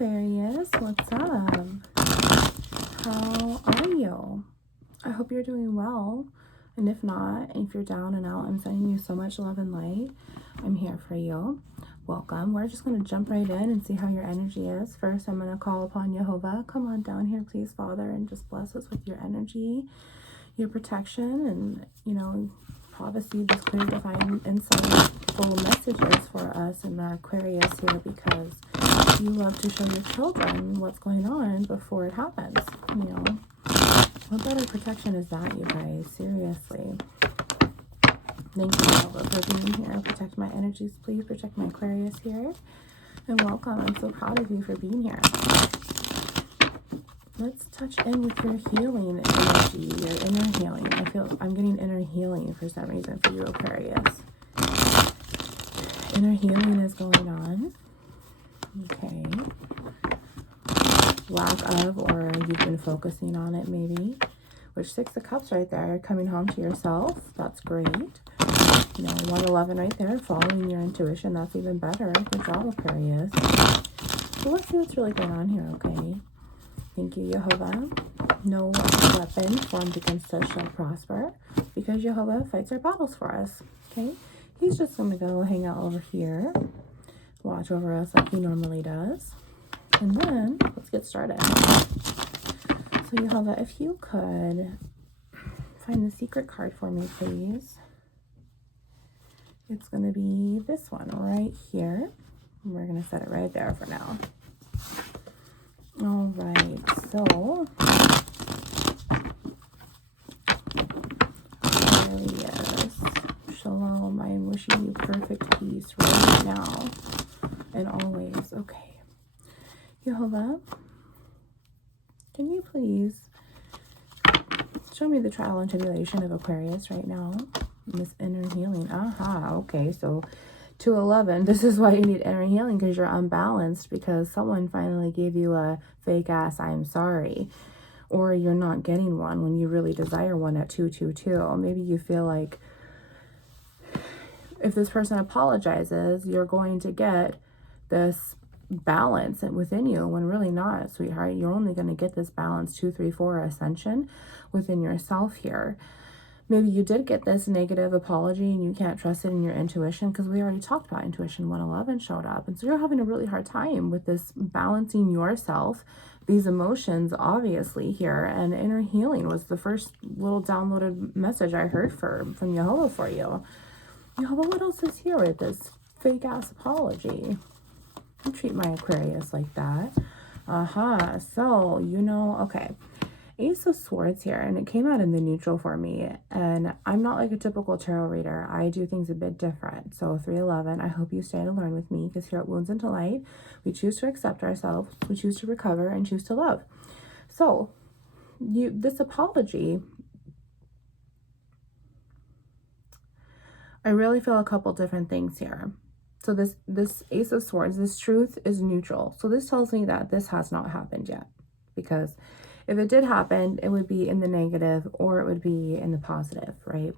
Aquarius, what's up? How are you? I hope you're doing well. And if not, if you're down and out, I'm sending you so much love and light. I'm here for you. Welcome. We're just going to jump right in and see how your energy is. First, I'm going to call upon Jehovah. Come on down here, please, Father, and just bless us with your energy, your protection, and, you know, prophecy, this clear divine insightful messages for us in our Aquarius here, because you love to show your children what's going on before it happens. You know, what better protection is that, you guys? Seriously. Thank you, Jehovah, for being here. Protect my energies, please. Protect my Aquarius here. And welcome. I'm so proud of you for being here. Let's touch in with your healing energy, your inner healing. I feel I'm getting inner healing for some reason for you, Aquarius. Inner healing is going on. Okay. Lack of, or you've been focusing on it maybe. Which, Six of Cups right there, coming home to yourself. That's great. You know, 111 right there, following your intuition. That's even better. Good job, Aquarius. So let's see what's really going on here, okay? Thank you, Jehovah. No weapon formed against us shall prosper, because Jehovah fights our battles for us, okay? He's just going to go hang out over here, watch over us like he normally does. And then, let's get started. So, Jehovah, if you could find the secret card for me, please. It's going to be this one right here. We're going to set it right there for now. All right, so Aquarius, shalom. I am wishing you perfect peace right now and always. Okay, Jehovah, can you please show me the trial and tribulation of Aquarius right now? This inner healing. Aha, okay, so 211, this is why you need inner healing, because you're unbalanced, because someone finally gave you a fake ass I'm sorry, or you're not getting one when you really desire one at 222. Maybe you feel like if this person apologizes, you're going to get this balance within you, when really not, sweetheart. You're only going to get this balance 2, 3, 4 ascension within yourself here. Maybe you did get this negative apology and you can't trust it in your intuition, because we already talked about intuition. 111 showed up. And so you're having a really hard time with this balancing yourself, these emotions, obviously, here. And inner healing was the first little downloaded message I heard from Jehovah for you. Jehovah, what else is here with this fake ass apology? Don't treat my Aquarius like that. Aha. So, you know, okay. Ace of Swords here, and it came out in the neutral for me, and I'm not like a typical tarot reader. I do things a bit different. So 311, I hope you stay to learn with me, because here at Wounds into Light, we choose to accept ourselves, we choose to recover, and choose to love. So this apology, I really feel a couple different things here. So this Ace of Swords, this truth is neutral. So this tells me that this has not happened yet, because if it did happen, it would be in the negative or it would be in the positive, right?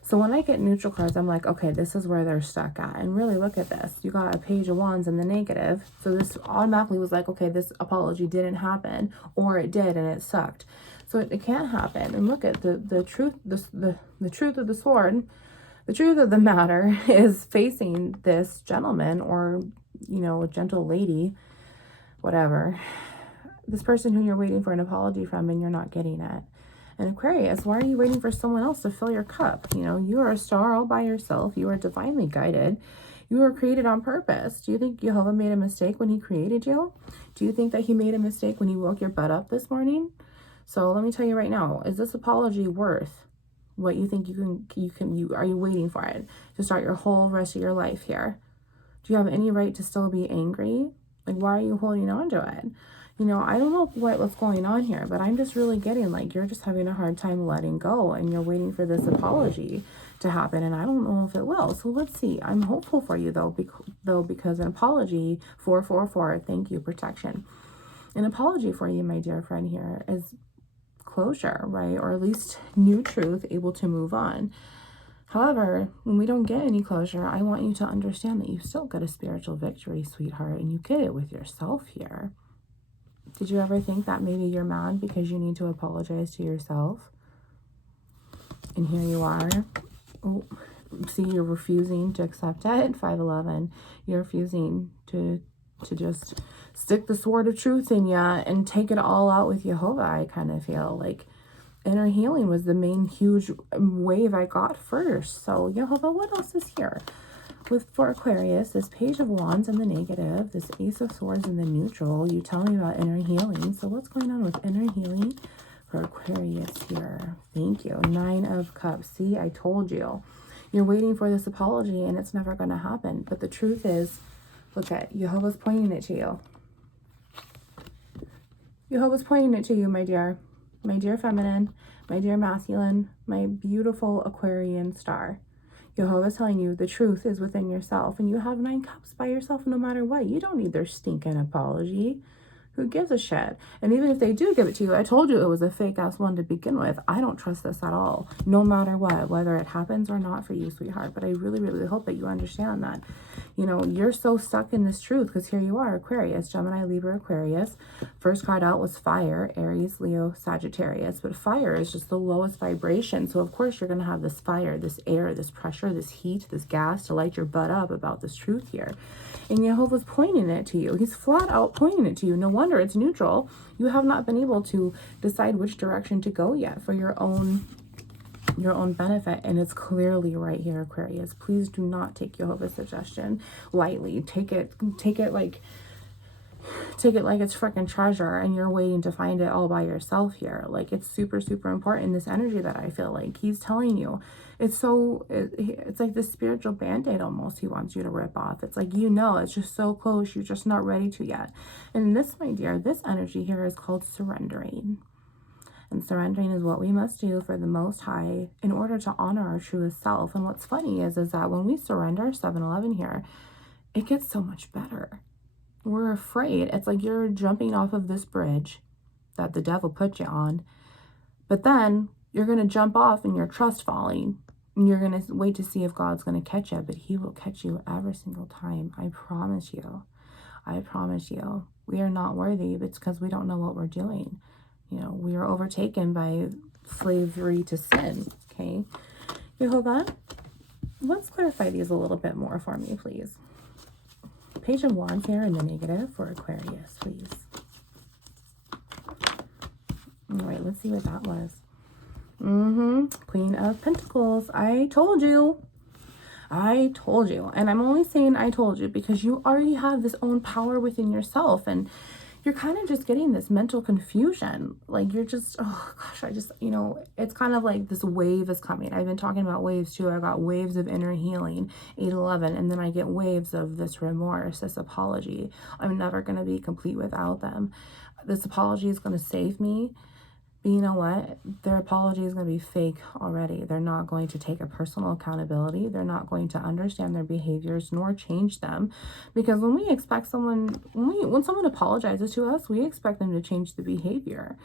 So when I get neutral cards, I'm like, okay, this is where they're stuck at. And really, look at this. You got a Page of Wands in the negative. So this automatically was like, okay, this apology didn't happen, or it did and it sucked. So it can't happen. And look at the truth, the truth of the sword. The truth of the matter is facing this gentleman, or, you know, a gentle lady, whatever. This person who you're waiting for an apology from, and you're not getting it. And Aquarius, why are you waiting for someone else to fill your cup? You know, you are a star all by yourself. You are divinely guided. You were created on purpose. Do you think Jehovah made a mistake when he created you? Do you think that he made a mistake when he woke your butt up this morning? So let me tell you right now, is this apology worth what you think are you waiting for it to start your whole rest of your life here? Do you have any right to still be angry? Like, why are you holding on to it? You know, I don't know what's going on here, but I'm just really getting like you're just having a hard time letting go, and you're waiting for this apology to happen, and I don't know if it will. So let's see. I'm hopeful for you though, because an apology, 444, thank you, protection. An apology for you, my dear friend, here is closure, right? Or at least new truth, able to move on. However, when we don't get any closure, I want you to understand that you still get a spiritual victory, sweetheart, and you get it with yourself here. Did you ever think that maybe you're mad because you need to apologize to yourself? And here you are. Oh, see, you're refusing to accept it. 511. You're refusing to just stick the sword of truth in ya and take it all out with Jehovah. I kind of feel like inner healing was the main huge wave I got first. So Jehovah, what else is here? For Aquarius, this Page of Wands in the negative, this Ace of Swords in the neutral. You tell me about inner healing. So what's going on with inner healing for Aquarius here? Thank you. 9 of Cups. See, I told you. You're waiting for this apology and it's never going to happen. But the truth is, look at Jehovah's pointing it to you. Jehovah's pointing it to you, my dear. My dear feminine, my dear masculine, my beautiful Aquarian star. Jehovah's telling you the truth is within yourself, and you have 9 cups by yourself no matter what. You don't need their stinking apology. Who gives a shit? And even if they do give it to you, I told you it was a fake ass one to begin with. I don't trust this at all, no matter what, whether it happens or not for you, sweetheart. But I really, really hope that you understand that, you know, you're so stuck in this truth because here you are, Aquarius, Gemini, Libra, Aquarius. First card out was fire, Aries, Leo, Sagittarius. But fire is just the lowest vibration. So of course you're going to have this fire, this air, this pressure, this heat, this gas to light your butt up about this truth here. And Jehovah's pointing it to you. He's flat out pointing it to you. No wonder it's neutral. You have not been able to decide which direction to go yet for your own benefit, and it's clearly right here, Aquarius. Please do not take Jehovah's suggestion lightly. Take it like it's freaking treasure, and you're waiting to find it all by yourself here. Like, it's super, super important, this energy that I feel like he's telling you. It's like this spiritual band-aid almost he wants you to rip off. It's like, you know, it's just so close, you're just not ready to yet. And this, my dear, this energy here is called surrendering. And surrendering is what we must do for the Most High in order to honor our truest self. And what's funny is that when we surrender, 7-11 here, it gets so much better. We're afraid. It's like you're jumping off of this bridge that the devil put you on, but then you're going to jump off and you're trust falling, and you're going to wait to see if God's going to catch you, but he will catch you every single time. I promise you. I promise you. We are not worthy. It's because we don't know what we're doing. You know, we are overtaken by slavery to sin. Okay. Jehovah, let's clarify these a little bit more for me, please. Page of Wands here in the negative for Aquarius, please. All right, let's see what that was. Queen of Pentacles. I told you. I told you. And I'm only saying I told you because you already have this own power within yourself, and you're kind of just getting this mental confusion. Like, you're just, oh gosh, you know, it's kind of like this wave is coming. I've been talking about waves too. I got waves of inner healing, 8-11, and then I get waves of this remorse, this apology. I'm never going to be complete without them. This apology is going to save me. But you know what? Their apology is going to be fake already. They're not going to take a personal accountability. They're not going to understand their behaviors nor change them. Because when we expect someone, when someone apologizes to us, we expect them to change the behavior.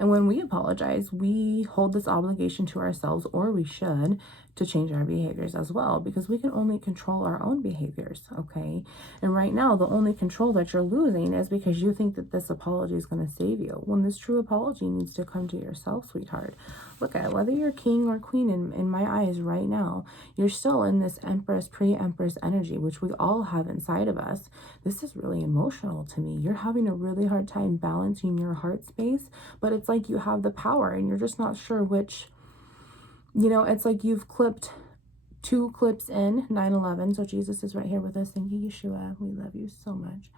And when we apologize, we hold this obligation to ourselves, or we should, to change our behaviors as well, because we can only control our own behaviors, okay? And right now, the only control that you're losing is because you think that this apology is going to save you, when this true apology needs to come to yourself, sweetheart. Look at it. Whether you're king or queen in my eyes right now, you're still in this empress, pre-empress energy, which we all have inside of us. This is really emotional to me. You're having a really hard time balancing your heart space, but it's like you have the power and you're just not sure which. You know, it's like you've clipped 2 clips in, 9-11. So Jesus is right here with us. Thank you, Yeshua. We love you so much.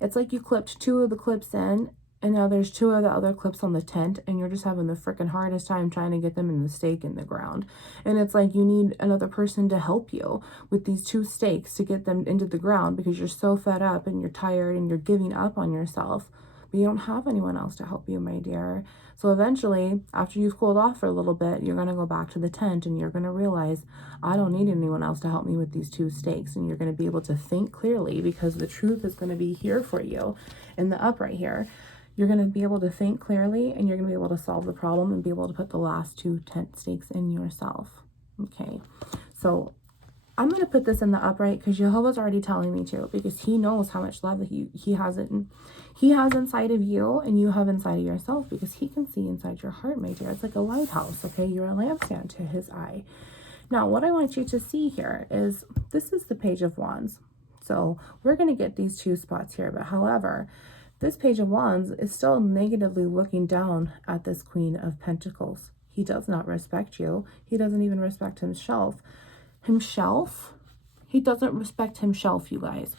It's like you clipped 2 of the clips in, and now there's 2 of the other clips on the tent, and you're just having the freaking hardest time trying to get them in the stake in the ground. And it's like you need another person to help you with these 2 stakes to get them into the ground, because you're so fed up and you're tired and you're giving up on yourself. But you don't have anyone else to help you, my dear. So eventually, after you've cooled off for a little bit, you're going to go back to the tent and you're going to realize, I don't need anyone else to help me with these 2 stakes. And you're going to be able to think clearly, because the truth is going to be here for you in the upright here. You're going to be able to think clearly, and you're going to be able to solve the problem and be able to put the last 2 tent stakes in yourself. Okay, so I'm going to put this in the upright because Jehovah's already telling me to, because he knows how much love he has inside of you, and you have inside of yourself, because he can see inside your heart, my dear. It's like a lighthouse, okay? You're a lampstand to his eye. Now, what I want you to see here is, this is the Page of Wands. So we're going to get these two spots here, but however, this Page of Wands is still negatively looking down at this Queen of Pentacles. He does not respect you. He doesn't even respect himself. He doesn't respect himself, you guys.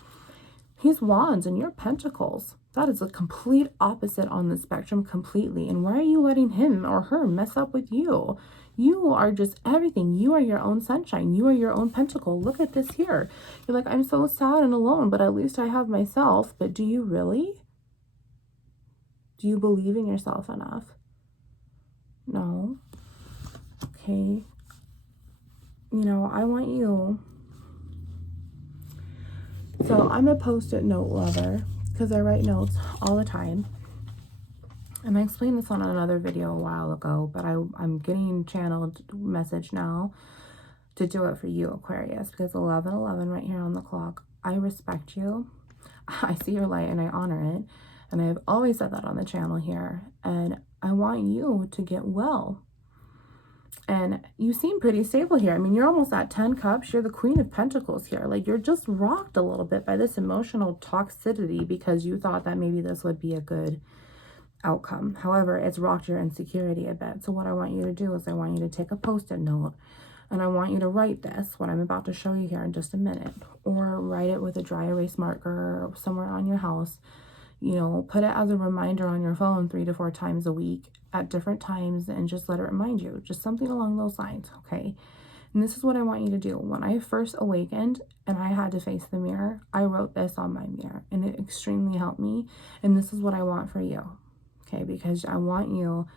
He's Wands and you're Pentacles. That is a complete opposite on the spectrum completely. And why are you letting him or her mess up with you? You are just everything. You are your own sunshine. You are your own pentacle. Look at this here. You're like, I'm so sad and alone, but at least I have myself. But do you really? Do you believe in yourself enough? No. Okay. You know, I want you. So I'm a post-it note lover because I write notes all the time. And I explained this on another video a while ago, but I'm getting channeled message now to do it for you, Aquarius, because 11:11 right here on the clock. I respect you. I see your light and I honor it. And I've always said that on the channel here. And I want you to get well. And you seem pretty stable here. I mean, you're almost at 10 cups. You're the Queen of Pentacles here. Like, you're just rocked a little bit by this emotional toxicity because you thought that maybe this would be a good outcome. However, it's rocked your insecurity a bit. So what I want you to do is I want you to take a post-it note and I want you to write this, what I'm about to show you here in just a minute, or write it with a dry erase marker somewhere on your house. You know, put it as a reminder on your phone 3 to 4 times a week at different times and just let it remind you. Just something along those lines, okay? And this is what I want you to do. When I first awakened and I had to face the mirror, I wrote this on my mirror and it extremely helped me. And this is what I want for you, okay? Because I want you,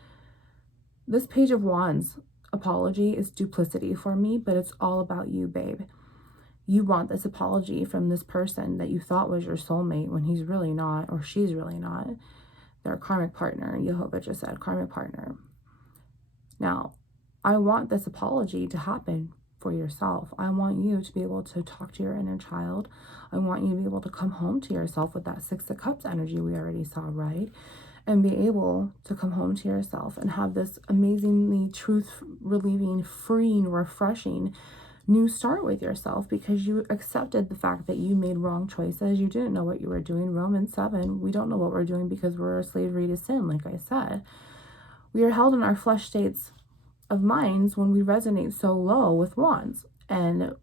this Page of Wands apology is duplicity for me, but it's all about you, babe. You want this apology from this person that you thought was your soulmate when he's really not, or she's really not. They're a karmic partner. Jehovah just said karmic partner. Now, I want this apology to happen for yourself. I want you to be able to talk to your inner child. I want you to be able to come home to yourself with that 6 of Cups energy we already saw, right? And be able to come home to yourself and have this amazingly truth-relieving, freeing, refreshing new start with yourself, because you accepted the fact that you made wrong choices. You didn't know what you were doing. Romans 7, we don't know what we're doing because we're a slavery to sin, like I said. We are held in our flesh states of minds when we resonate so low with wands and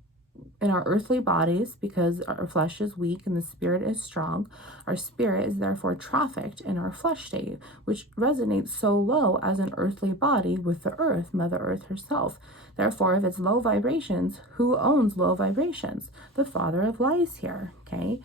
in our earthly bodies, because our flesh is weak and the spirit is strong. Our spirit is therefore trafficked in our flesh state, which resonates so low as an earthly body with the earth, Mother Earth herself. Therefore, if it's low vibrations, who owns low vibrations? The father of lies here, okay?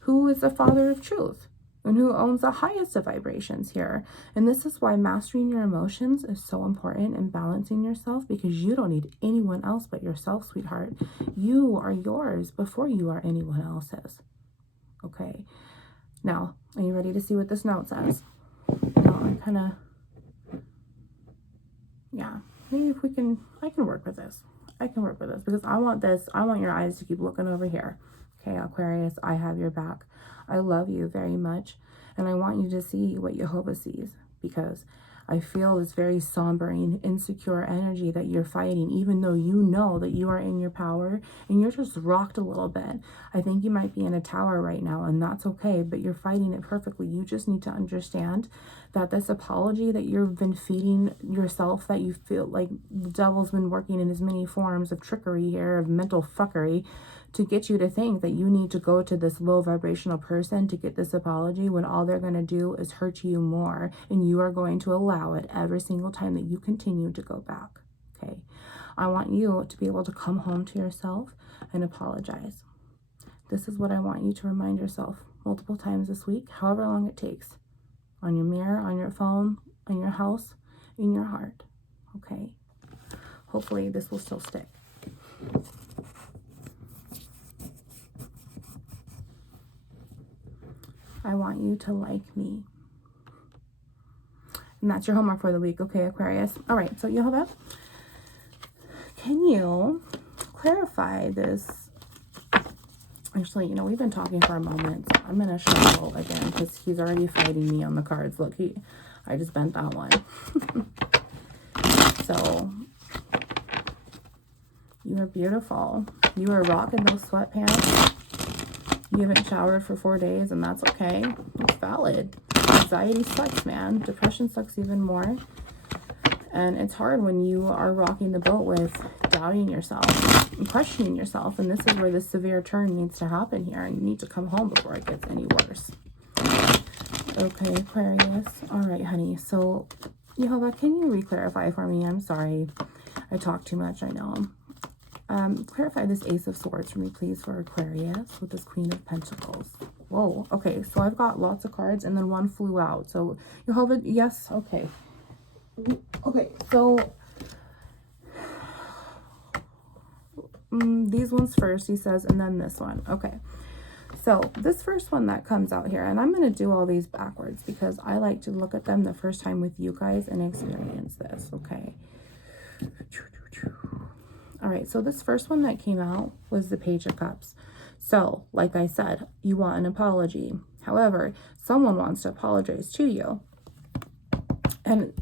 Who is the father of truth? And who owns the highest of vibrations here? And this is why mastering your emotions is so important, and balancing yourself, because you don't need anyone else but yourself, sweetheart. You are yours before you are anyone else's. Okay. Now, are you ready to see what this note says? Now, I'm kind of, yeah, maybe if we can, I can work with this. I can work with this because I want this. I want your eyes to keep looking over here. Okay, Aquarius, I have your back. I love you very much, and I want you to see what Jehovah sees, because I feel this very sombering, insecure energy that you're fighting, even though you know that you are in your power and you're just rocked a little bit. I think you might be in a tower right now, and that's okay, but you're fighting it perfectly. You just need to understand that this apology that you've been feeding yourself, that you feel like the devil's been working in as many forms of trickery here, of mental fuckery, to get you to think that you need to go to this low vibrational person to get this apology, when all they're going to do is hurt you more, and you are going to allow it every single time that you continue to go back. Okay, I want you to be able to come home to yourself and apologize. This is what I want you to remind yourself multiple times this week, however long it takes, on your mirror, on your phone, in your house, in your heart. Okay, hopefully this will still stick. I want you to like me. And that's your homework for the week, okay, Aquarius? All right, so Jehovah, can you clarify this? Actually, you know, we've been talking for a moment, so I'm going to shuffle again because he's already fighting me on the cards. Look, I just bent that one. So, you are beautiful. You are rocking those sweatpants. You haven't showered for 4 days, and that's okay. It's valid. Anxiety sucks, man. Depression sucks even more. And it's hard when you are rocking the boat with doubting yourself and questioning yourself. And this is where the severe turn needs to happen here. And you need to come home before it gets any worse. Okay, Aquarius. All right, honey. So, Jehovah, can you re-clarify for me? I'm sorry. I talk too much, I know. Clarify this Ace of Swords for me, please, for Aquarius with this Queen of Pentacles. Whoa. Okay, so I've got lots of cards and then one flew out. So, Jehovah, yes. Okay. Okay, so these ones first, he says, and then this one. Okay, so this first one that comes out here, and I'm going to do all these backwards because I like to look at them the first time with you guys and experience this. Okay. All right, so this first one that came out was the Page of Cups. So, like I said, you want an apology. However, someone wants to apologize to you. And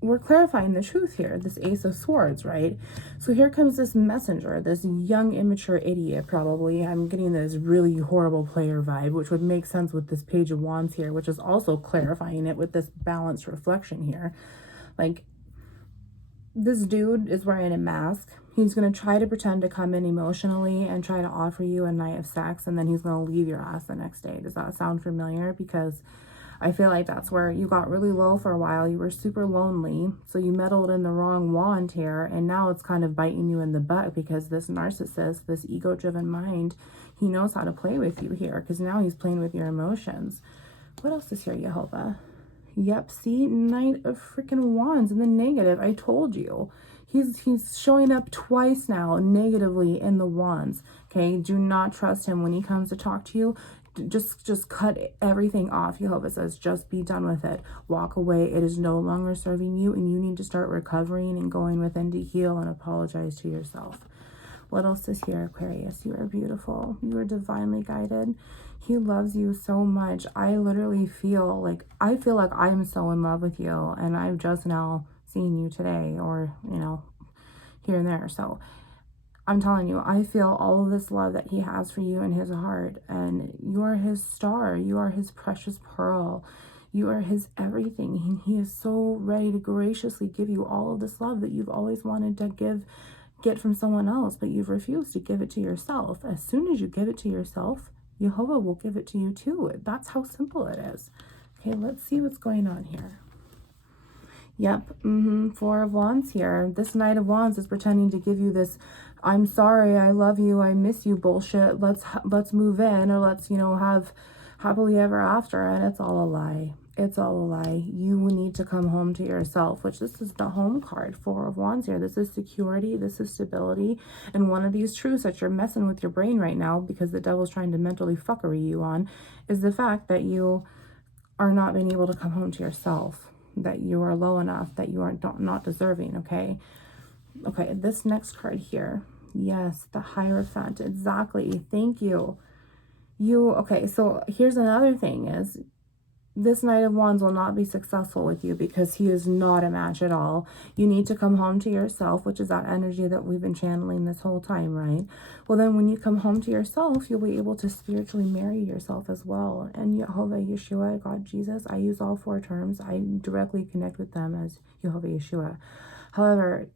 we're clarifying the truth here, this Ace of Swords, right? So here comes this messenger, this young, immature idiot, probably. I'm getting this really horrible player vibe, which would make sense with this Page of Wands here, which is also clarifying it with this balanced reflection here. Like, this dude is wearing a mask. He's going to try to pretend to come in emotionally and try to offer you a night of sex, and then he's going to leave your ass the next day. Does that sound familiar? Because I feel like that's where you got really low for a while. You were super lonely, so you meddled in the wrong wand here, and now it's kind of biting you in the butt because this narcissist, this ego-driven mind, he knows how to play with you here because now he's playing with your emotions. What else is here, Jehovah? Yep, see? Knight of freaking Wands in the negative. I told you. He's showing up twice now negatively in the Wands. Okay, do not trust him when he comes to talk to you. Just cut everything off. Jehovah says, just be done with it. Walk away. It is no longer serving you, and you need to start recovering and going within to heal and apologize to yourself. What else is here, Aquarius? You are beautiful. You are divinely guided. He loves you so much. I literally feel like I'm so in love with you, and I've just now seen you today, or, you know, here and there. So I'm telling you, I feel all of this love that he has for you in his heart, and you are his star. You are his precious pearl. You are his everything, and he is so ready to graciously give you all of this love that you've always wanted to get from someone else, but you've refused to give it to yourself. As soon as you give it to yourself, Jehovah will give it to you too. That's how simple it is. Okay, let's see what's going on here. Yep, Four of Wands here. This Knight of Wands is pretending to give you this, I'm sorry, I love you, I miss you bullshit. Let's move in, or let's, you know, have happily ever after. And it's all a lie. It's all a lie. You need to come home to yourself, which this is the home card. Four of Wands here. This is security. This is stability. And one of these truths that you're messing with your brain right now because the devil's trying to mentally fuckery you on is the fact that you are not being able to come home to yourself, that you are low enough, that you are not deserving, okay? Okay, this next card here. Yes, the Hierophant. Exactly. Thank you. Okay, so here's another thing is, this Knight of Wands will not be successful with you because he is not a match at all. You need to come home to yourself, which is that energy that we've been channeling this whole time, right? Well, then when you come home to yourself, you'll be able to spiritually marry yourself as well. And Jehovah, Yeshua, God, Jesus, I use all four terms. I directly connect with them as Jehovah, Yeshua. However,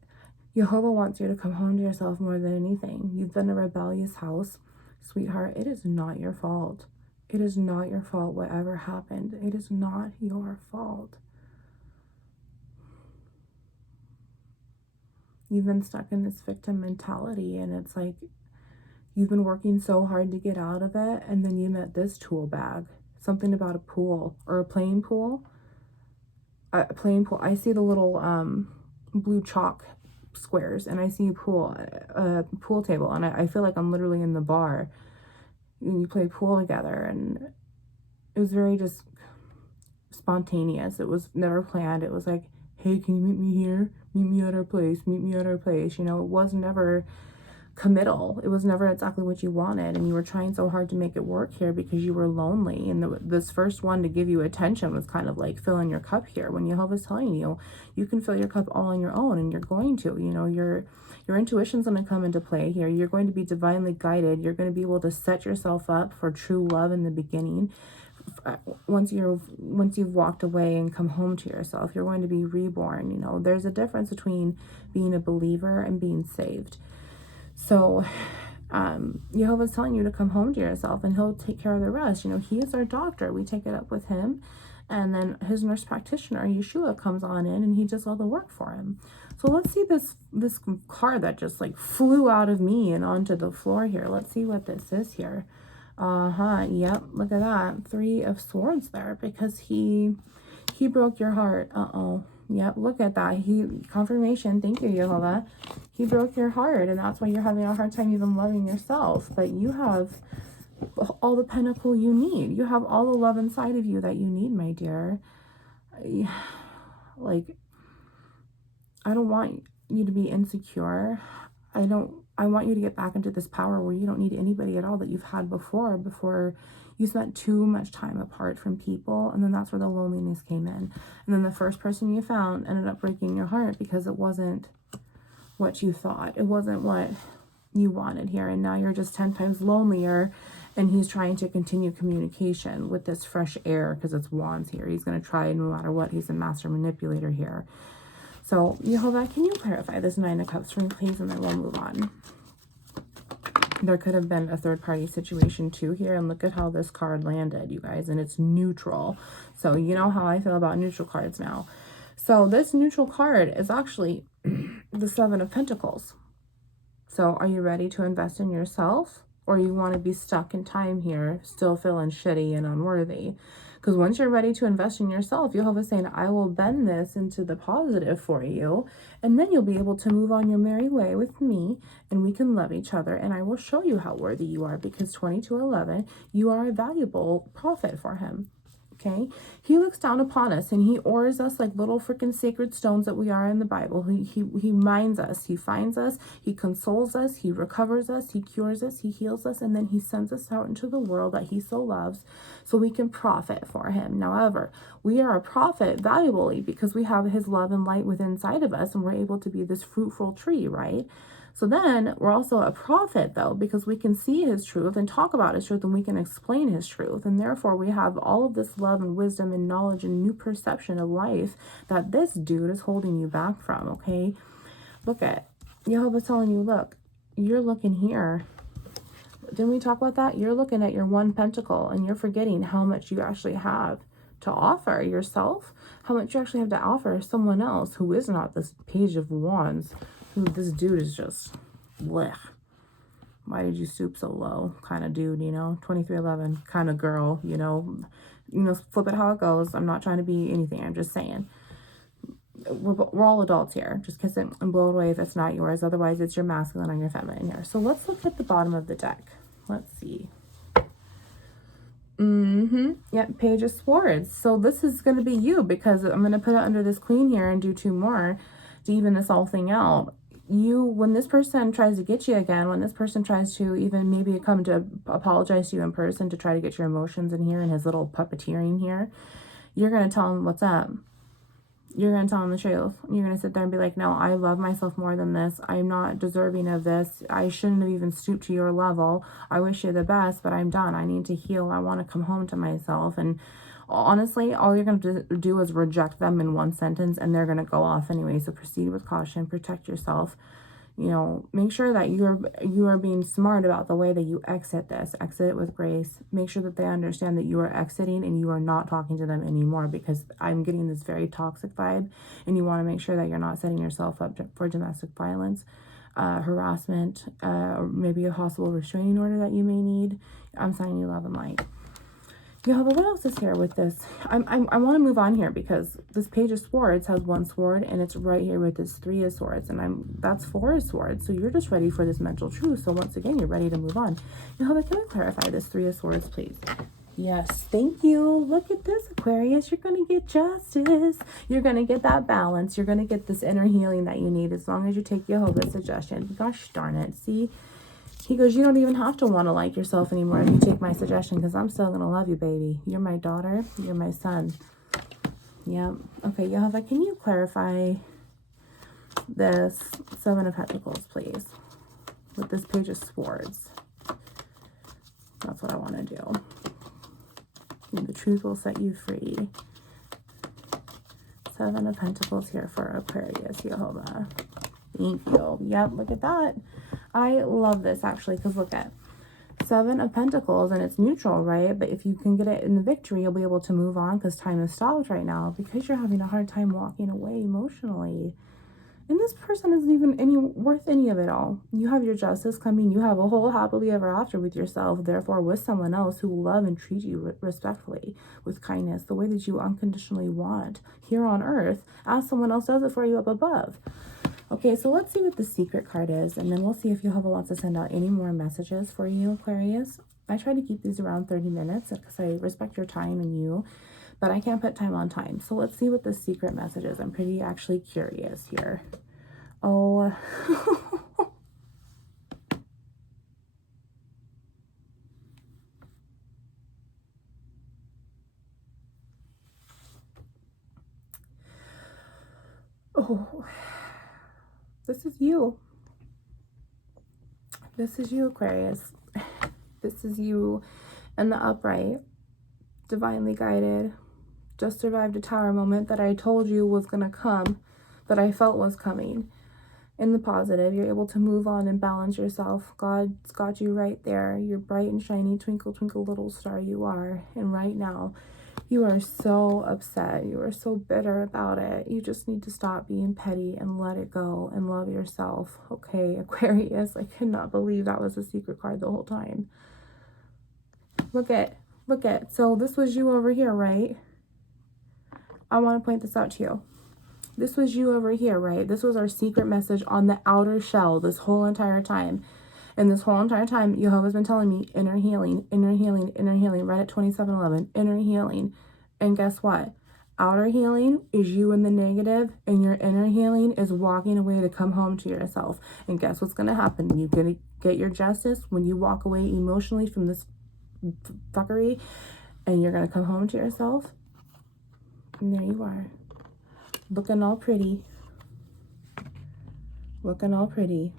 Jehovah wants you to come home to yourself more than anything. You've been a rebellious house. Sweetheart, it is not your fault. It is not your fault whatever happened. It is not your fault. You've been stuck in this victim mentality, and it's like you've been working so hard to get out of it, and then you met this tool bag. Something about a pool or a playing pool. A playing pool. I see the little blue chalk squares, and I see a pool table, and I feel like I'm literally in the bar. And you play pool together, and it was very just spontaneous. It was never planned. It was like, hey, can you meet me here? meet me at our place, meet me at our place. You know, it was never committal. It was never exactly what you wanted, and you were trying so hard to make it work here because you were lonely, and this first one to give you attention was kind of like filling your cup here, when Jehovah's telling you you can fill your cup all on your own, and you're going to, you know, your intuition's going to come into play here. You're going to be divinely guided. You're going to be able to set yourself up for true love in the beginning. Once you've walked away and come home to yourself, you're going to be reborn. You know, there's a difference between being a believer and being saved. So Jehovah's telling you to come home to yourself, and he'll take care of the rest. You know, he is our doctor. We take it up with him, and then his nurse practitioner, Yeshua, comes on in, and he does all the work for him. So let's see this card that just like flew out of me and onto the floor here. Let's see what this is here. Yep, look at that. 3 of Swords there, because he broke your heart. Yep, look at that. Confirmation. Thank you, Jehovah. He broke your heart, and that's why you're having a hard time even loving yourself. But you have all the pentacle you need. You have all the love inside of you that you need, my dear. Like, I don't want you to be insecure. I want you to get back into this power where you don't need anybody at all that you've had before you spent too much time apart from people. And then that's where the loneliness came in. And then the first person you found ended up breaking your heart because it wasn't what you thought. It wasn't what you wanted here. And now you're just 10 times lonelier, and he's trying to continue communication with this fresh air because it's wands here. He's going to try no matter what. He's a master manipulator here. So, Jehovah, can you clarify this 9 of Cups for me, please? And then we'll move on. There could have been a third-party situation too here, and look at how this card landed, you guys, and it's neutral. So you know how I feel about neutral cards now. So this neutral card is actually the 7 of Pentacles. So are you ready to invest in yourself, or you want to be stuck in time here, still feeling shitty and unworthy? Because once you're ready to invest in yourself, Jehovah's saying, I will bend this into the positive for you. And then you'll be able to move on your merry way with me, and we can love each other. And I will show you how worthy you are, because 2211, you are a valuable profit for him. Okay, he looks down upon us, and he ores us like little freaking sacred stones that we are in the Bible. He minds us, he finds us, he consoles us, he recovers us, he cures us, he heals us, and then he sends us out into the world that he so loves so we can profit for him. However, we are a profit valuably because we have his love and light within inside of us, and we're able to be this fruitful tree, right? So then we're also a prophet, though, because we can see his truth and talk about his truth, and we can explain his truth. And therefore we have all of this love and wisdom and knowledge and new perception of life that this dude is holding you back from, okay? Look at Jehovah's telling you, look, you're looking here. Didn't we talk about that? You're looking at your 1 pentacle, and you're forgetting how much you actually have to offer yourself, how much you actually have to offer someone else who is not this Page of Wands. This dude is just blech. Why did you stoop so low kind of dude, you know? 2311 kind of girl, you know, flip it how it goes. I'm not trying to be anything. I'm just saying we're all adults here. Just kiss it and blow it away if it's not yours. Otherwise, it's your masculine and your feminine here. So let's look at the bottom of the deck. Let's see. Yep, Page of Swords. So this is going to be you, because I'm going to put it under this Queen here and do 2 more to even this whole thing out. When this person tries to get you again, when this person tries to even maybe come to apologize to you in person to try to get your emotions in here and his little puppeteering here, you're going to tell him what's up. You're going to tell him the truth. You're going to sit there and be like, no, I love myself more than this. I'm not deserving of this. I shouldn't have even stooped to your level. I wish you the best, but I'm done. I need to heal. I want to come home to myself. And honestly, all you're going to do is reject them in 1 sentence, and they're going to go off anyway. So proceed with caution, protect yourself. You know, make sure that you are being smart about the way that you exit this. Exit it with grace. Make sure that they understand that you are exiting and you are not talking to them anymore, because I'm getting this very toxic vibe, and you want to make sure that you're not setting yourself up for domestic violence, harassment, or maybe a possible restraining order that you may need. I'm sending you love and light. Jehovah, what else is here with this? I want to move on here, because this Page of Swords has 1 sword, and it's right here with this 3 of Swords, and that's 4 of Swords. So you're just ready for this mental truth. So once again, you're ready to move on. Jehovah, can we clarify this 3 of Swords, please? Yes, thank you. Look at this, Aquarius. You're going to get justice. You're going to get that balance. You're going to get this inner healing that you need as long as you take Jehovah's suggestion. Gosh darn it. See, he goes, you don't even have to want to like yourself anymore if you take my suggestion, because I'm still going to love you, baby. You're my daughter. You're my son. Yep. Okay, Jehovah, can you clarify this Seven of Pentacles, please? With this Page of Swords. That's what I want to do. And the truth will set you free. Seven of Pentacles here for Aquarius, Jehovah. Thank you. Yep, look at that. I love this, actually, because look at Seven of Pentacles, and it's neutral, right? But if you can get it in the victory, you'll be able to move on, because time is stopped right now, because you're having a hard time walking away emotionally. And this person isn't even worth any of it all. You have your justice coming. You have a whole happily ever after with yourself, therefore with someone else who will love and treat you respectfully, with kindness, the way that you unconditionally want here on earth, as someone else does it for you up above. Okay, so let's see what the secret card is, and then we'll see if Jehovah wants to send out any more messages for you, Aquarius. I try to keep these around 30 minutes because I respect your time and you, but I can't put time on time. So let's see what the secret message is. I'm pretty actually curious here. Oh, oh, this is you. This is you, Aquarius. This is you in the upright, divinely guided. Just survived a tower moment that I told you was going to come, that I felt was coming. In the positive, you're able to move on and balance yourself. God's got you right there. You're bright and shiny, twinkle, twinkle, little star you are. And right now, you are so upset. You are so bitter about it. You just need to stop being petty and let it go and love yourself. Okay, Aquarius, I cannot believe that was a secret card the whole time. Look at. So this was you over here, right? I want to point this out to you. This was you over here, right? This was our secret message on the outer shell this whole entire time. And this whole entire time, Jehovah's been telling me inner healing, inner healing, inner healing, right at 2711, inner healing. And guess what? Outer healing is you in the negative, and your inner healing is walking away to come home to yourself. And guess what's going to happen? You're going to get your justice when you walk away emotionally from this fuckery, and you're going to come home to yourself. And there you are. Looking all pretty. Looking all pretty.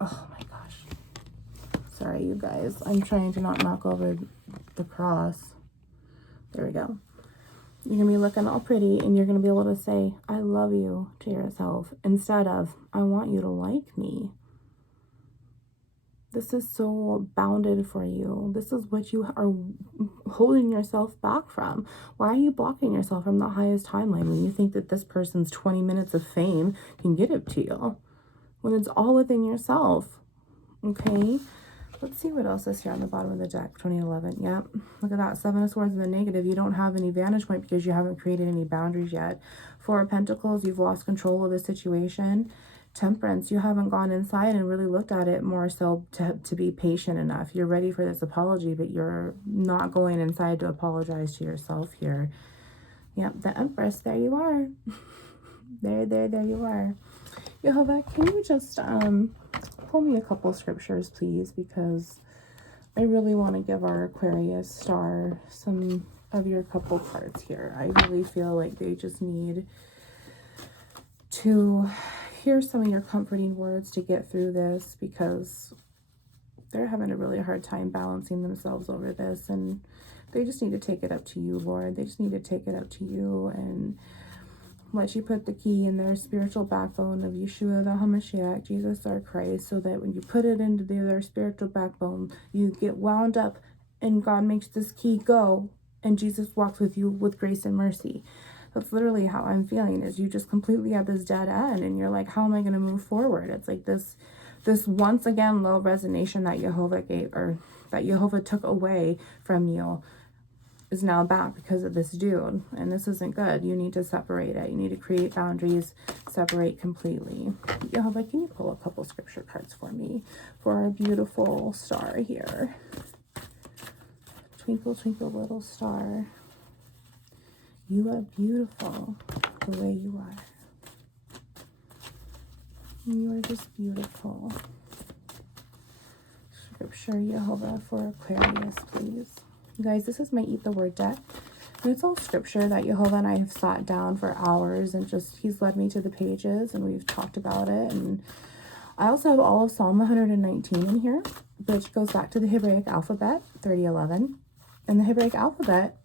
Oh my gosh. Sorry, you guys. I'm trying to not knock over the cross. There we go. You're going to be looking all pretty, and you're going to be able to say, I love you to yourself, instead of, I want you to like me. This is so bounded for you. This is what you are holding yourself back from. Why are you blocking yourself from the highest timeline when you think that this person's 20 minutes of fame can get it to you? When it's all within yourself. Okay? Let's see what else is here on the bottom of the deck. 2011. Yep. Look at that. Seven of Swords in the negative. You don't have any vantage point because you haven't created any boundaries yet. Four of Pentacles. You've lost control of the situation. Temperance, you haven't gone inside and really looked at it more so to be patient enough. You're ready for this apology, but you're not going inside to apologize to yourself here. Yep, the Empress, there you are. there you are. Jehovah, can you just pull me a couple scriptures, please? Because I really want to give our Aquarius star some of your couple cards here. I really feel like they just need to hear some of your comforting words to get through this, because they're having a really hard time balancing themselves over this, and they just need to take it up to you, Lord. They just need to take it up to you and let you put the key in their spiritual backbone of Yeshua the HaMashiach, Jesus our Christ, so that when you put it into their spiritual backbone, you get wound up and God makes this key go, and Jesus walks with you with grace and mercy. That's literally how I'm feeling, is you just completely at this dead end, and you're like, how am I going to move forward? It's like this once again low resonation that Jehovah gave, or that Jehovah took away from you, is now back because of this dude, and this isn't good. You need to separate it. You need to create boundaries, separate completely. Jehovah, can you pull a couple scripture cards for me for our beautiful star here? Twinkle, twinkle, little star. You are beautiful the way you are. You are just beautiful. Scripture, Jehovah, for Aquarius, please. You guys, this is my Eat the Word deck. And it's all scripture that Jehovah and I have sat down for hours and just, he's led me to the pages and we've talked about it. And I also have all of Psalm 119 in here, which goes back to the Hebraic alphabet, 3011. And the Hebraic alphabet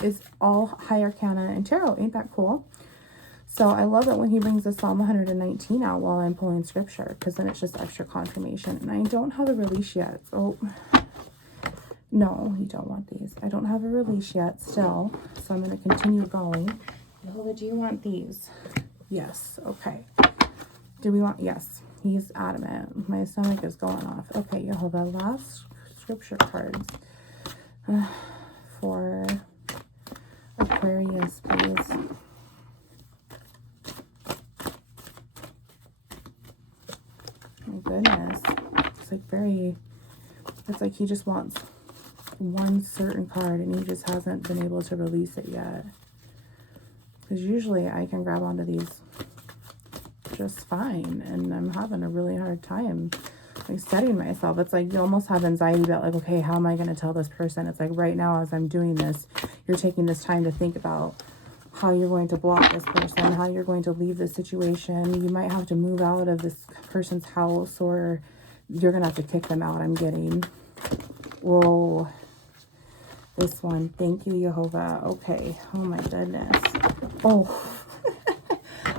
is all high arcana and tarot. Ain't that cool? So I love it when he brings the Psalm 119 out while I'm pulling scripture, because then it's just extra confirmation. And I don't have a release yet. Oh, no, you don't want these. I don't have a release yet still, so I'm going to continue going. Jehovah, do you want these? Yes. Okay. Do we want? Yes. He's adamant. My stomach is going off. Okay, Jehovah, last scripture cards for Aquarius, please. My goodness. It's like he just wants one certain card and he just hasn't been able to release it yet. Because usually I can grab onto these just fine, and I'm having a really hard time like setting myself. It's like you almost have anxiety about like, okay, how am I going to tell this person? It's like right now as I'm doing this, you're taking this time to think about how you're going to block this person, how you're going to leave this situation. You might have to move out of this person's house, or you're going to have to kick them out. I'm getting, whoa, this one. Thank you, Jehovah. Okay. Oh my goodness. Oh,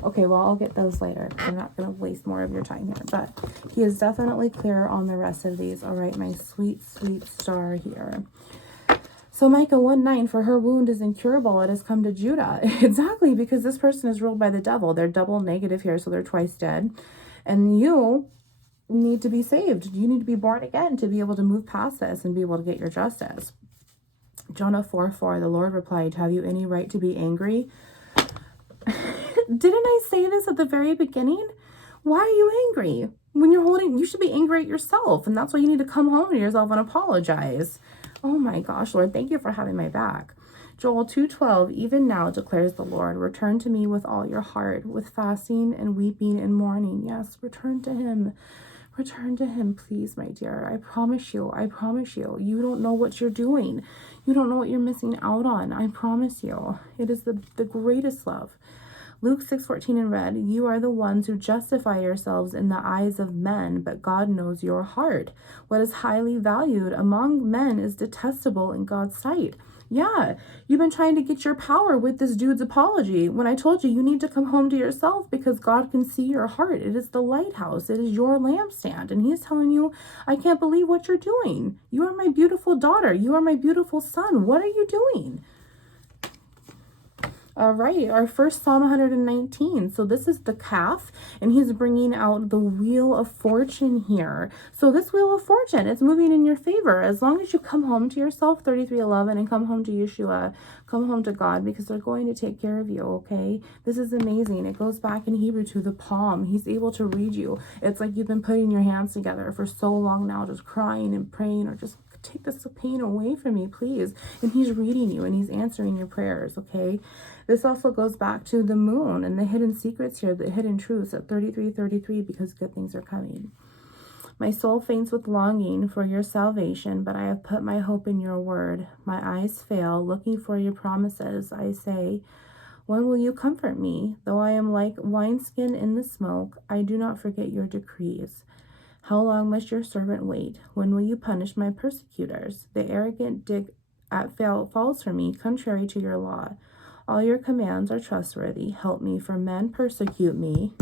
okay, well, I'll get those later. I'm not going to waste more of your time here. But he is definitely clear on the rest of these. All right, my sweet, sweet star here. So Micah 1:9, for her wound is incurable. It has come to Judah. Exactly, because this person is ruled by the devil. They're double negative here, so they're twice dead. And you need to be saved. You need to be born again to be able to move past this and be able to get your justice. Jonah 4:4, the Lord replied, have you any right to be angry? Didn't I say this at the very beginning? Why are you angry? When you're holding, you should be angry at yourself. And that's why you need to come home to yourself and apologize. Oh my gosh, Lord, thank you for having my back. Joel 2:12, even now declares the Lord, return to me with all your heart, with fasting and weeping and mourning. Yes, return to him. Return to him, please, my dear. I promise you, you don't know what you're doing. You don't know what you're missing out on. I promise you. It is the greatest love. Luke 6:14 in red, you are the ones who justify yourselves in the eyes of men, but God knows your heart. What is highly valued among men is detestable in God's sight. Yeah, you've been trying to get your power with this dude's apology, when I told you need to come home to yourself because God can see your heart. It is the lighthouse. It is your lampstand. And he's telling you, I can't believe what you're doing. You are my beautiful daughter. You are my beautiful son. What are you doing? All right, our first Psalm 119. So this is the calf, and he's bringing out the Wheel of Fortune here. So this Wheel of Fortune, it's moving in your favor. As long as you come home to yourself, 33:11, and come home to Yeshua, come home to God, because they're going to take care of you, okay? This is amazing. It goes back in Hebrew to the palm. He's able to read you. It's like you've been putting your hands together for so long now, just crying and praying, or just take this pain away from me, please. And he's reading you, and he's answering your prayers, okay? This also goes back to the moon and the hidden secrets here, the hidden truths at 33:33, because good things are coming. My soul faints with longing for your salvation, but I have put my hope in your word. My eyes fail, looking for your promises. I say, when will you comfort me? Though I am like wineskin in the smoke, I do not forget your decrees. How long must your servant wait? When will you punish my persecutors? The arrogant dig at falls for me, contrary to your law. All your commands are trustworthy. Help me, for men persecute me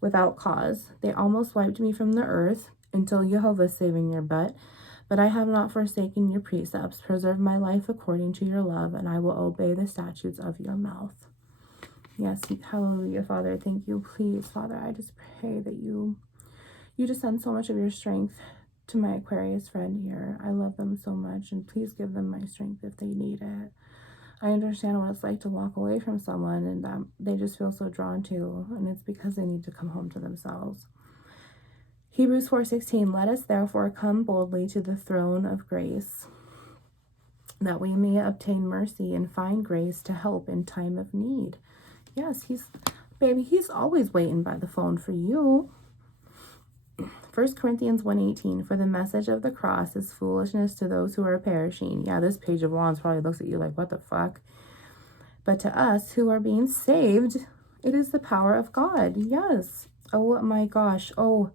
without cause. They almost wiped me from the earth until Jehovah saving your butt. But I have not forsaken your precepts. Preserve my life according to your love, and I will obey the statutes of your mouth. Yes, hallelujah, Father. Thank you. Please, Father, I just pray that you just send so much of your strength to my Aquarius friend here. I love them so much, and please give them my strength if they need it. I understand what it's like to walk away from someone and that they just feel so drawn to, and it's because they need to come home to themselves. Hebrews 4:16, let us therefore come boldly to the throne of grace. that we may obtain mercy and find grace to help in time of need. Yes, he's always waiting by the phone for you. 1 Corinthians 1:18, for the message of the cross is foolishness to those who are perishing. Yeah, this Page of Wands probably looks at you like, what the fuck? But to us who are being saved, it is the power of God. Yes. Oh my gosh. Oh,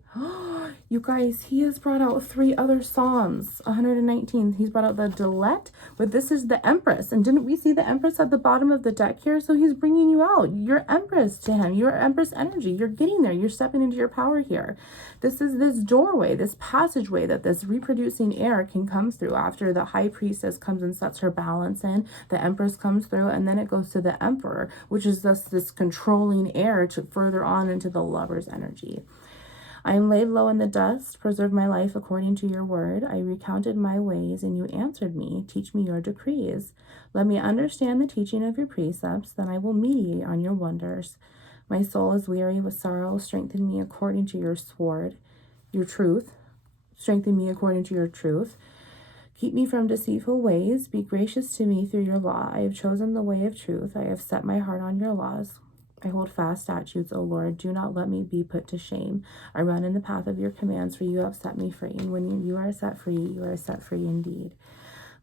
you guys, he has brought out 3 other Psalms. 119. He's brought out the Gilded, but this is the Empress. And didn't we see the Empress at the bottom of the deck here? So he's bringing you out. You're Empress to him. You're Empress energy. You're getting there. You're stepping into your power here. This is this doorway, this passageway that this reproducing air can come through after the High Priestess comes and sets her balance in. The Empress comes through, and then it goes to the Emperor, which is this controlling air to further on into the Lover's energy. I am laid low in the dust. Preserve my life according to your word. I recounted my ways, and you answered me. Teach me your decrees. Let me understand the teaching of your precepts, then I will meditate on your wonders. My soul is weary with sorrow. Strengthen me according to your sword, your truth. Strengthen me according to your truth. Keep me from deceitful ways. Be gracious to me through your law. I have chosen the way of truth. I have set my heart on your laws. I hold fast statutes, O Lord. Do not let me be put to shame. I run in the path of your commands, for you have set me free. And when you are set free, you are set free indeed.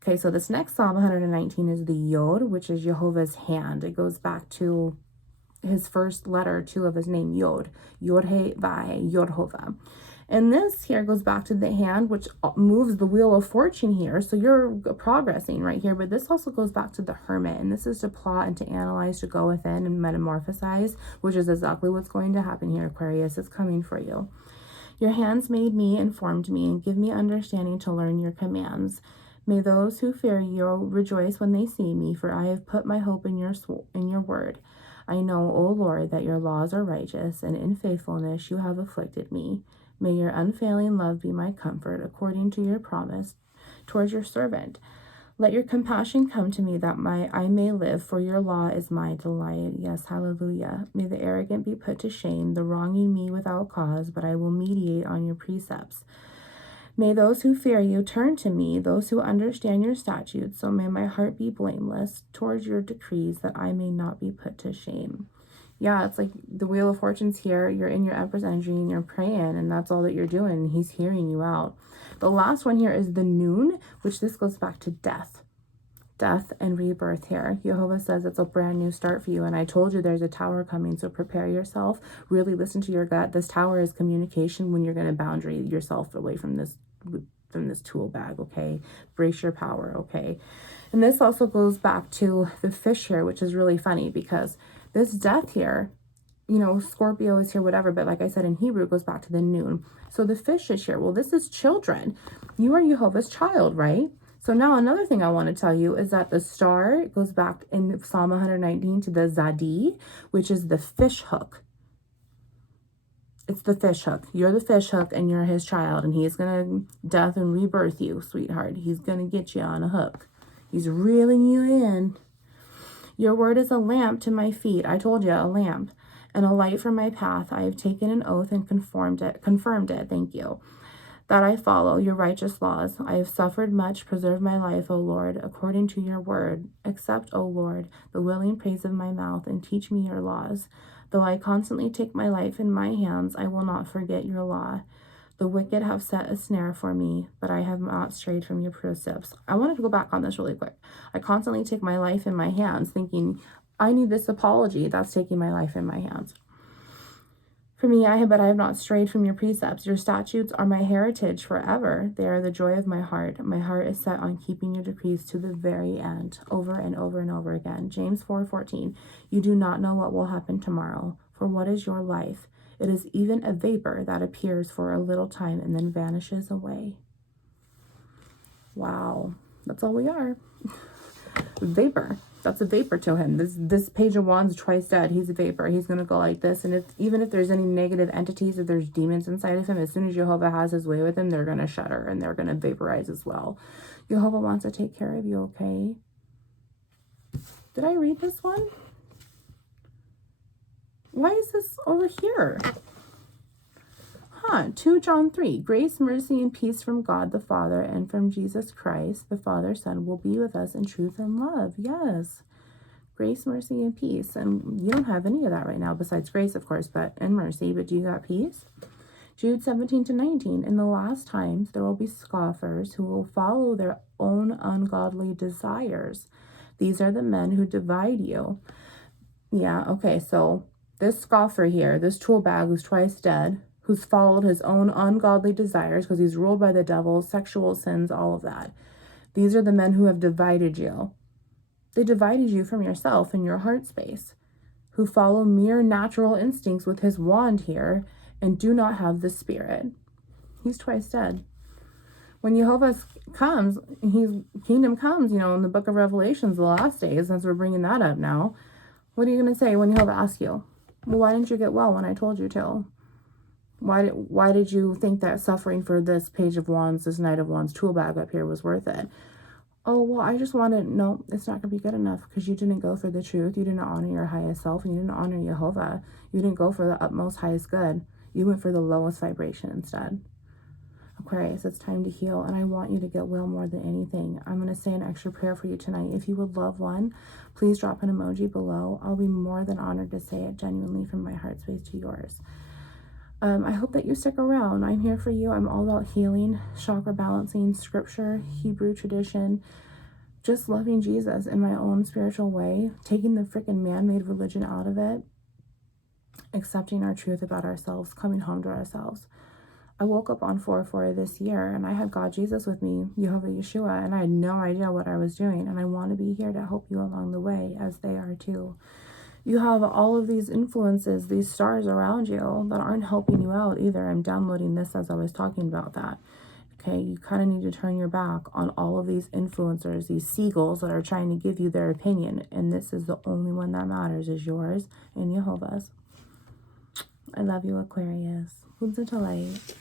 Okay, so this next Psalm 119 is the Yod, which is Jehovah's hand. It goes back to his first letter, 2 of his name, Yod. Yod-He, Vahe, Yod-Hova. And this here goes back to the hand, which moves the wheel of fortune here. So you're progressing right here. But this also goes back to the hermit. And this is to plot and to analyze, to go within and metamorphosize, which is exactly what's going to happen here, Aquarius. It's coming for you. Your hands made me and formed me, and give me understanding to learn your commands. May those who fear you rejoice when they see me, for I have put my hope in your word. I know, O Lord, that your laws are righteous, and in faithfulness you have afflicted me. May your unfailing love be my comfort, according to your promise towards your servant. Let your compassion come to me, that I may live, for your law is my delight. Yes, hallelujah. May the arrogant be put to shame, the wronging me without cause, but I will meditate on your precepts. May those who fear you turn to me, those who understand your statutes, so may my heart be blameless towards your decrees, that I may not be put to shame. Yeah, it's like the Wheel of Fortune's here. You're in your Empress energy and you're praying, and that's all that you're doing. He's hearing you out. The last one here is the Noon, which this goes back to death. Death and rebirth here. Jehovah says it's a brand new start for you. And I told you there's a tower coming, so prepare yourself. Really listen to your gut. This tower is communication when you're going to boundary yourself away from this tool bag, okay? Brace your power, okay? And this also goes back to the fish here, which is really funny because this death here, you know, Scorpio is here, whatever, but like I said, in Hebrew, it goes back to the Noon. So the fish is here. Well, this is children. You are Jehovah's child, right? So now another thing I want to tell you is that the star goes back in Psalm 119 to the Zadi, which is the fish hook. It's the fish hook. You're the fish hook and you're his child, and he's going to death and rebirth you, sweetheart. He's going to get you on a hook. He's reeling you in. Your word is a lamp to my feet. I told you, a lamp, and a light for my path. I have taken an oath and confirmed it. Thank you. That I follow your righteous laws. I have suffered much. Preserve my life, O Lord, according to your word. Accept, O Lord, the willing praise of my mouth, and teach me your laws. Though I constantly take my life in my hands, I will not forget your law. The wicked have set a snare for me, but I have not strayed from your precepts. I wanted to go back on this really quick. I constantly take my life in my hands, thinking, I need this apology. That's taking my life in my hands. For me, but I have not strayed from your precepts. Your statutes are my heritage forever. They are the joy of my heart. My heart is set on keeping your decrees to the very end, over and over and over again. James 4:14. You do not know what will happen tomorrow. For what is your life? It is even a vapor that appears for a little time and then vanishes away. Wow. That's all we are. Vapor. That's a vapor to him. This Page of Wands twice dead. He's a vapor. He's going to go like this. And even if there's any negative entities, if there's demons inside of him, as soon as Jehovah has his way with him, they're going to shudder and they're going to vaporize as well. Jehovah wants to take care of you, okay? Did I read this one? Why is this over here? Huh. Yeah, 2 John 3. Grace, mercy, and peace from God the Father and from Jesus Christ, the Father, Son, will be with us in truth and love. Yes. Grace, mercy, and peace. And you don't have any of that right now, besides grace, of course, and mercy. But do you got peace? Jude 17-19. In the last times, there will be scoffers who will follow their own ungodly desires. These are the men who divide you. Yeah, okay, so this scoffer here, this tool bag who's twice dead, who's followed his own ungodly desires because he's ruled by the devil, sexual sins, all of that. These are the men who have divided you. They divided you from yourself and your heart space, who follow mere natural instincts with his wand here and do not have the Spirit. He's twice dead. When Jehovah comes, his kingdom comes, you know, in the book of Revelations, the last days, since we're bringing that up now, what are you going to say when Jehovah asks you? Well, why didn't you get well when I told you to? Why did you think that suffering for this Page of Wands, this Knight of Wands tool bag up here was worth it? Oh, well, I just wanted, no, it's not going to be good enough because you didn't go for the truth. You didn't honor your highest self and you didn't honor Jehovah. You didn't go for the utmost highest good. You went for the lowest vibration instead. Aquarius, it's time to heal, and I want you to get well more than anything. I'm going to say an extra prayer for you tonight. If you would love one, please drop an emoji below. I'll be more than honored to say it genuinely from my heart space to yours. I hope that you stick around. I'm here for you. I'm all about healing, chakra balancing, scripture, Hebrew tradition, just loving Jesus in my own spiritual way, taking the freaking man-made religion out of it, accepting our truth about ourselves, coming home to ourselves. I woke up on 4/4 this year and I had God Jesus with me, Jehovah Yeshua, and I had no idea what I was doing. And I want to be here to help you along the way, as they are too. You have all of these influences, these stars around you that aren't helping you out either. I'm downloading this as I was talking about that. Okay, you kind of need to turn your back on all of these influencers, these seagulls that are trying to give you their opinion. And this is the only one that matters, is yours and Jehovah's. I love you, Aquarius. Woundsintolight.